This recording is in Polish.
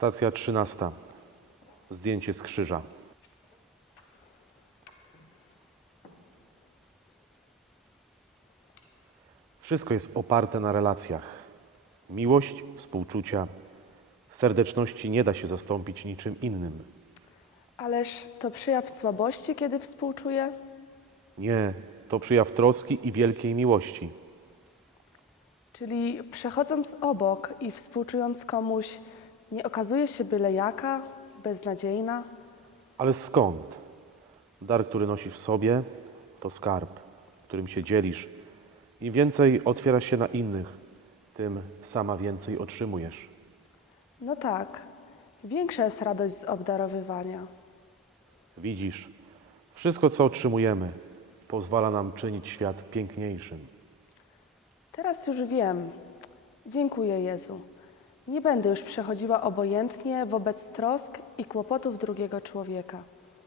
Stacja 13. Zdjęcie z krzyża. Wszystko jest oparte na relacjach. Miłość, współczucia, serdeczności nie da się zastąpić niczym innym. Ależ to przejaw słabości, kiedy współczuję? Nie, to przejaw troski i wielkiej miłości. Czyli przechodząc obok i współczując komuś, nie okazuje się byle jaka, beznadziejna? Ale skąd? Dar, który nosisz w sobie, to skarb, którym się dzielisz. Im więcej otwierasz się na innych, tym sama więcej otrzymujesz. No tak, większa jest radość z obdarowywania. Widzisz, wszystko, co otrzymujemy, pozwala nam czynić świat piękniejszym. Teraz już wiem. Dziękuję Jezu. Nie będę już przechodziła obojętnie wobec trosk i kłopotów drugiego człowieka.